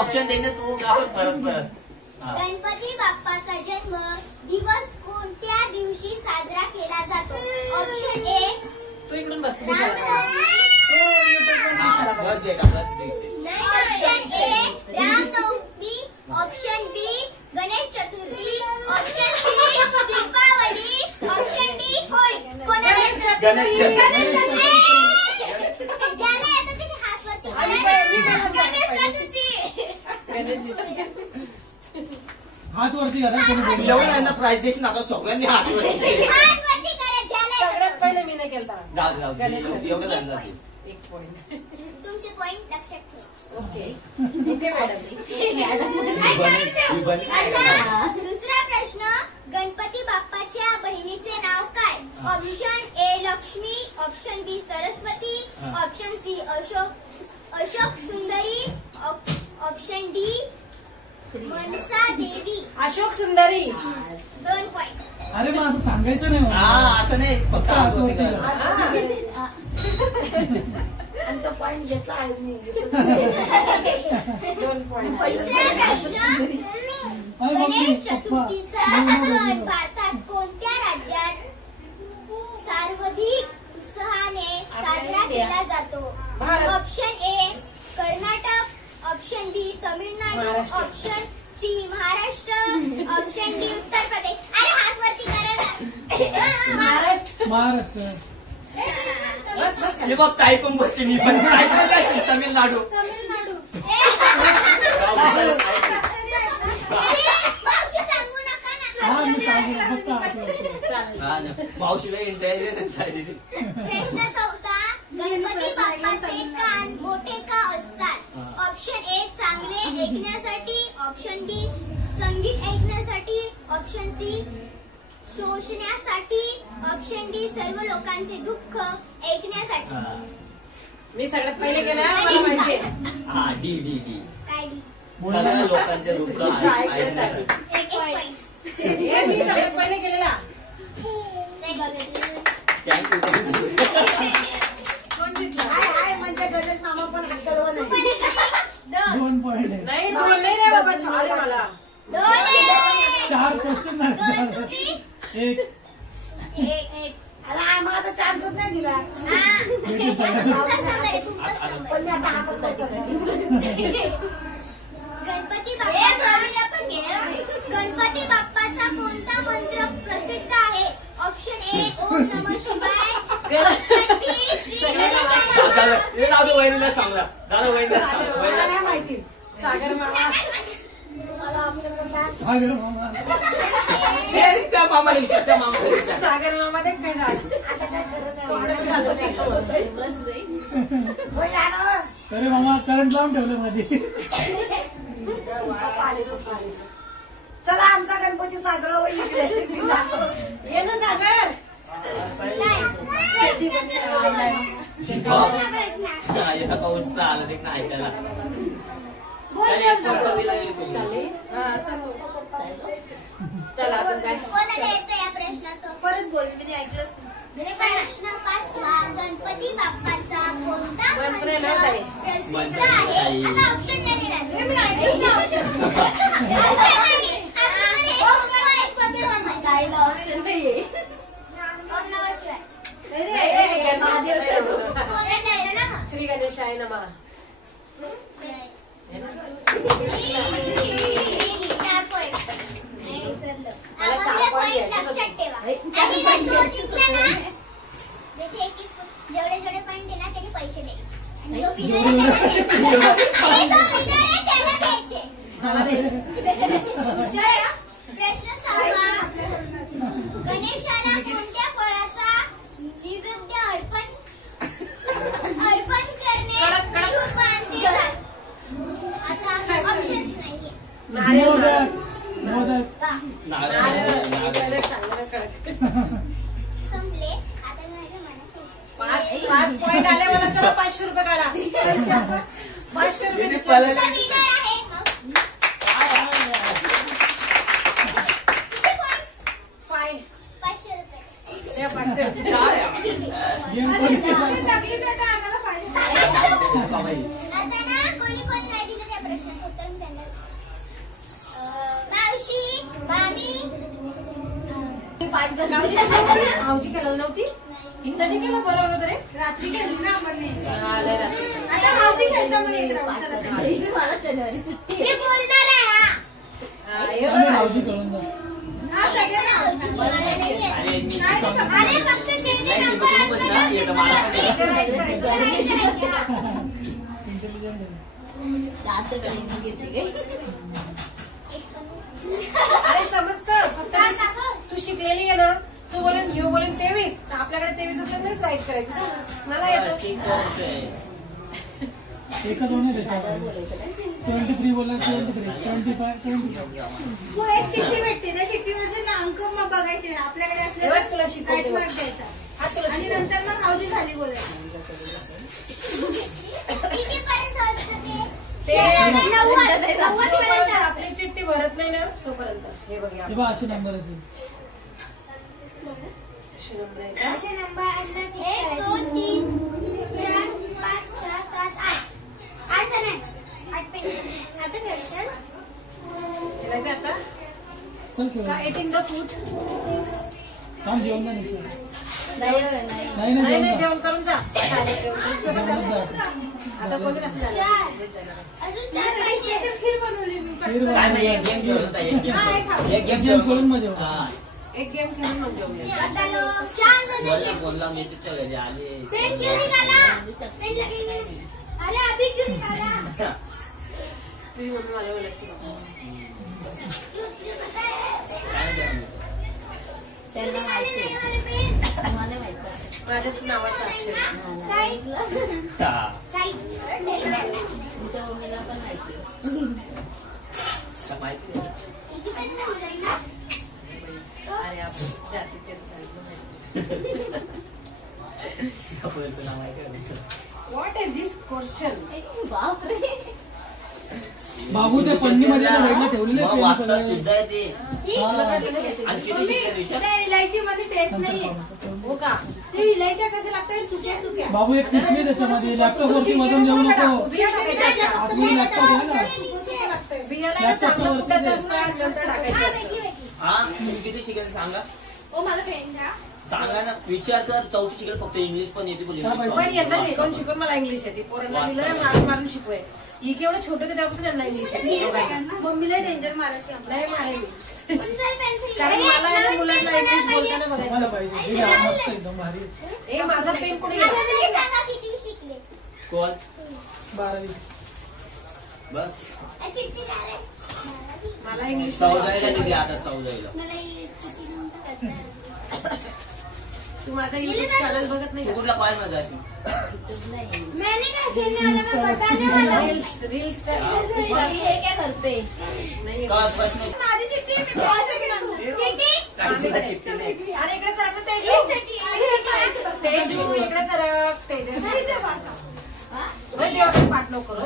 Option दे ना तू परत. गणपती बाप्पाचा जन्म दिवस कोणत्या दिवशी साजरा केला जातो? ऑप्शन ए तू इकडून बस. Option A Ramnavami, option B Ganesh Chaturthi, option C Deepavali, option D Holi. कोणाला गणेश ज्याला येतं त्याने हात वरती हात वरती करा. जेवण आहे ना प्राइज देश नका सगळ्यांनी हात वरती करा. ज्याला पहिले मी नाही केलता. एवढं झालं. एक पॉइंट. तुमचे पॉइंट लक्षात ठेवा. Okay madam. दुसरा प्रश्न, गणपती बाप्पाच्या बहिणीचे नाव काय? Option A Lakshmi, option B Saraswati, option C Ashok Sundari, option D Mansa Devi. Ashok Sundari. 2 point. अरे मग असं सांगायचं नाही. असं नाही फक्त हात वरती करा. आमचा पॉइंट घेतला आहे मी. 2 पॉइंट. गणेश चतुर्थीचा सण भारतात कोणत्या राज्यात सर्वाधिक उत्साहाने साजरा केला जातो? Option A Karnataka, option B Tamil Nadu, option C Maharashtra, option D Uttar Pradesh. अरे हात वरती करा ना. महाराष्ट्र. हे बघ काही पण गोष्टी मी पण काय तमिळनाडू. मावशीला इंटेलिजंट. प्रश्न 14, गणपती बाप्पाचे कान मोठे का असतात? ऑप्शन ए चांगले ऐकण्यासाठी, ऑप्शन बी संगीत ऐकण्यासाठी, ऑप्शन सी शोषण्यासाठी, ऑप्शन डी सर्व लोकांचे दुःख ऐकण्यासाठी. मी सगळ्यात पहिले केलं मला माहिती. डी. काय डी? सगळ्या लोकांचे दुःख ऐकण्यासाठी. 1 पॉइंट. मी सगळ्यात पहिले केलेला. थँक्यू. म्हणजे गणेश मामा पण हात कळवं नाही. 2 पॉइंट. नाही नाही बाबा. 4 आहे मला. 4 क्वेश्चन. 1 अरे मला आता चान्सच नाही दिला. पण मी आता हातच नाही करत. गणपती बाप्पाचा कोणता मंत्र प्रसिद्ध आहे? ऑप्शन ए ओम नमः शिवाय, ऑप्शन बी श्री गणेशाय. वहिनीला सांगा. मला माहिती. सागर मामा. मला ऑप्शन कसा? सागर मामा. त्या मामाला त्या मामा. सागर मामा देख काय झालं. आता काय करत नाही. अरे मामा करंट लावून ठेवलं मध्ये. चला आमचा गणपती साजरा होईल इकडे. ये ना सागर. उत्साह आला ते ऐकायला. चला अजून काय कोणाला येतं या प्रश्नाचं? परत बोल. मी ऐकलंच नाही. प्रश्न 5, गणपती बाप्पाचा कोणता मंत्र मंत्र नाही. प्रसिद्ध आहे? आता ऑप्शन नाही देणार. मी ऐकलंच नाही. ऑप्शन नाहीये. श्री गणेशाय नमः. लक्षात ठेवा. आणि जो जिंकला ना त्याचे जेवढे पॉईंट देणार त्याने पैसे द्यायचे. आणि जो विनर आहे त्याला द्यायचे. प्रश्न 6, गणेशाला कोणत्या फळाचा नैवेद्य अर्पण करणे शुभ मानले जाते? आता ऑप्शन्स नाहीये. मोदक. संपले. आता माझ्या मनाचे 5 पॉइंट आले मला. चला 500 रुपये काढा. 500 रुपये. विनर आहे. किती पॉइंट्स? 500 500 रुपये. या 500. गेम कोणी केला? टाकली बेटा आम्हाला पाहिजे. आता ना कोणी कोणी नाही दिलं त्या प्रश्नाचं उत्तर मी त्यांना मावशी मामी आमची केलं नव्हती इंग्रजी केलं बरोबर रे रात्री केली ना आम्ही आता भाऊजी खेळता म्हणे मला शनिवारी सुट्टी मी बोलणार आहे आम्ही भाऊजी कळून जा. हा सगळ्यांना मला नाही येत. अरे मी अरे फक्त जे जे नंबर असतात ना, येतं मला इंटेलिजंट अरे समजतं फक्त तू शिकलेली आहे ना तू बोलेन घेऊ बोलेन 23 आपल्याकडे 23 असलं मीच राईट करायचं मला येतं एकच होणे त्याच्यावर 23 बोलला 23 25 75. मग एक चिठ्ठी भेटते त्या चिठ्ठीवरचे ना अंक मग बघायचे आपल्याकडे असले तेव्हाच तुला शिकवते. राईट मार्क द्यायचा आणि नंतर मग हावजी झाली बोलायची. कितीपर्यंत असतं ते 90 जोपर्यंत पर्यंत. आपली चिठ्ठी भरत नाही ना तोपर्यंत हे बघा हे बघ असे नंबर आहेत. अशी नंबर आहे का? असे नंबर 1 2 3 4 5 6 7 8 8 नाही 8 पेन आता खेळतात. खेळायचं आता चल खेळ. का 18 द फूट काम जेवण जा निशा. नाही नाही नाही नाही नाही जेवण जा. जेवण करून जा डायरेक्ट जेवण करून सोबत जेवणच जा. जा. आता कोणी कसं झालं अजून 4 पाहिजे. खीर बनवली मी खीर काय नाही एक गेम खेळून होता एक गेम एक गेम खेळून मजा येऊ. हा एक गेम खेळून मग जेवूया आता लोक 4 जण बोलला बोलला मी तिच्या घरी आले पेन क्यों निकाला पेन लगेंगे अरे अभी क्यों निकाला तुझी मम्मी मला ओळखते क्यों पता है काय जेवण होतं? त्यांना माहिती पेन माझ्याच नावाचं अक्षर आहे. साईड हा. साईड का माहिती आहे? किती पेन ना आणि आपण जातीचे कपड्याचं नाव आहे का? व्हॉट इज दिस क्वेश्चन बाबू त्या पन्नीमध्ये साईडला ठेवलेले मग आहेत वाचता सगळे. सुद्धा आहे ते हा. आणि किती शिकले विचार त्या इलायची मध्ये टेस्ट नाहीये हो का ते इलायच्या कशा लागतात सुक्या सुक्या बाबू एक पिशवी त्याच्यामध्ये लॅपटॉप वरती वजन देऊ नको. बिया टाकायच्या असतात. आपली लॅपटॉप आहे ना. बियाला ना चांगलं कुटायचं असतं आणि नंतर टाकायचं असतं. हा तुम्ही किती शिकेल सांगा ओ मला पेन द्या सांगा ना विचार कर 4थी शिकेल फक्त इंग्लिश पण येते बोल इंग्लिश पण यांना शिकवून शिकवून मला इंग्लिश येते पोरांना दिलं मारून मारून शिकवय ही केवढं छोटं होतं त्यापासून त्यांना इंग्लिश येते मम्मीला डेंजर मारायची नाही मारे मी कारण मला आणि मुलांना इंग्लिश बोलताना मला बघायचं पाहिजे हे घ्या, मस्त एकदम भारी. ए माझा पेन कुठे गेला? सांगा किती शिकले कोण 12वी. बस चिठ्ठी द्या रे मला इंग्लिश 14ला दिली आता 14ला मला ही चिठ्ठी देऊन टाका. तू माझा युट्यूब चॅनल बघत नाही तू का? कुठल्या कॉलेजमध्ये जाशील मैंने क्या खेलने वाला मैं बताने वाला हूँ रील्स ये क्या करते नाही का प्रश्न माझी चिठ्ठी मी ठेवायचं की नाही? चिठ्ठी काय चिठ्ठी नाही आणि इकडे सरक ये तेजू चिठ्ठी तेजू इकडे सरक तेजू नाही ते वाचा. पाठ नको करू